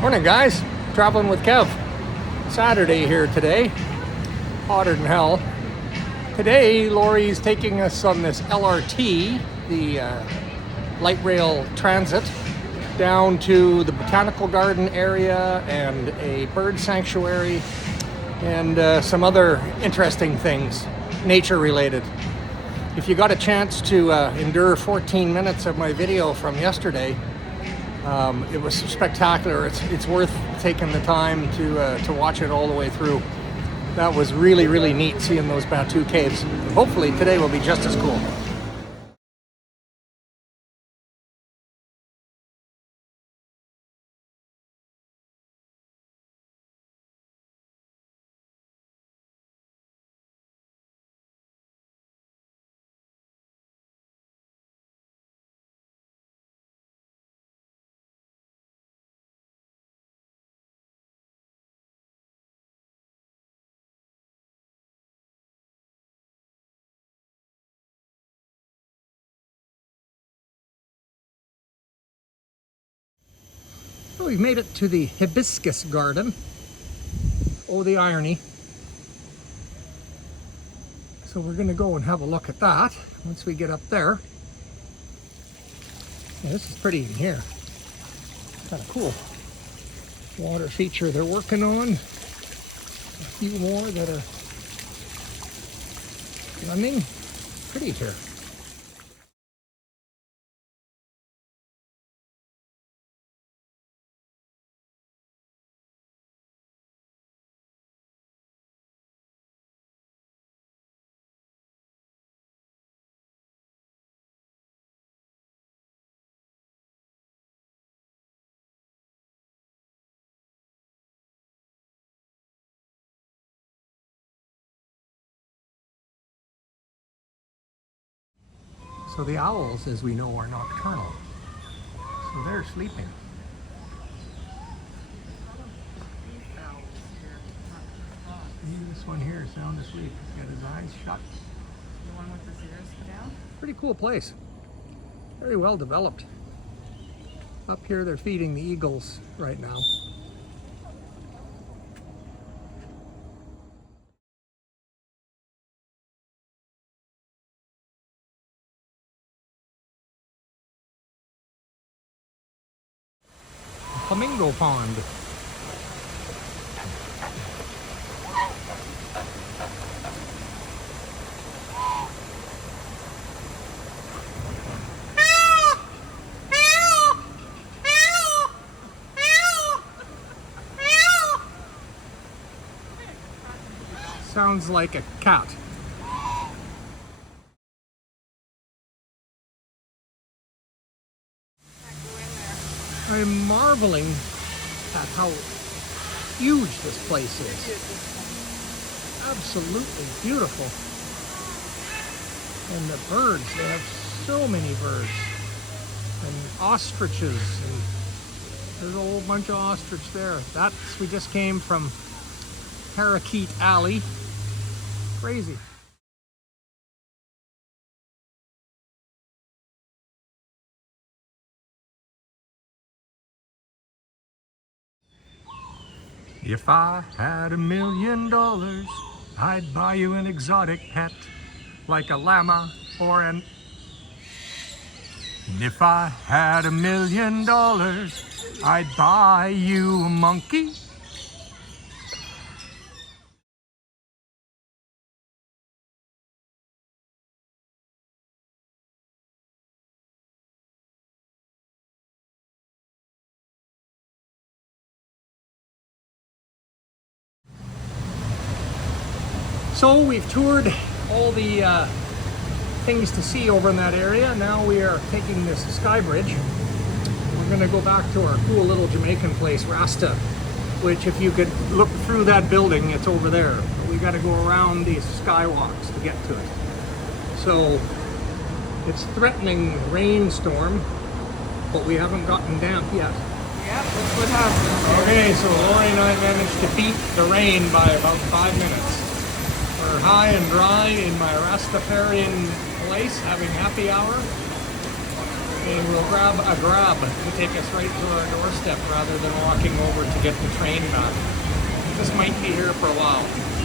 Morning, guys. Traveling with Kev. Saturday here today. Hotter than hell. Today, Lori's taking us on this LRT, the light rail transit, down to the botanical garden area and a bird sanctuary and some other interesting things, nature related. If you got a chance to endure 14 minutes of my video from yesterday, it was spectacular. It's worth taking the time to watch it all the way through. That was really, really neat seeing those Batu caves. Hopefully today will be just as cool. Well, we've made it to the hibiscus garden. Oh, the irony. So we're going to go and have a look at that once we get up there. Yeah, this is pretty in here. Kind of cool. Water feature they're working on. A few more that are running. Pretty here. So the owls, as we know, are nocturnal. So they're sleeping. This one here is sound asleep. He's got his eyes shut. The one with his ears down? Pretty cool place. Very well developed. Up here they're feeding the eagles right now. Flamingo pond. Sounds like a cat. I'm marveling at how huge this place is. Absolutely beautiful. And the birds, they have so many birds. And ostriches, and there's a whole bunch of ostrich there. We just came from Parakeet Alley. Crazy. If I had $1 million, I'd buy you an exotic pet, like a llama or an... And if I had $1 million, I'd buy you a monkey. So we've toured all the things to see over in that area. Now we are taking this sky bridge. We're going to go back to our cool little Jamaican place, Rasta, which if you could look through that building, it's over there. But we got to go around these skywalks to get to it. So it's threatening rainstorm, but we haven't gotten damp yet. Yep, that's what happened. Okay, so Lori and I managed to beat the rain by about 5 minutes. We're high and dry in my Rastafarian place having happy hour. And we'll grab a grab to take us right to our doorstep rather than walking over to get the train back. This might be here for a while.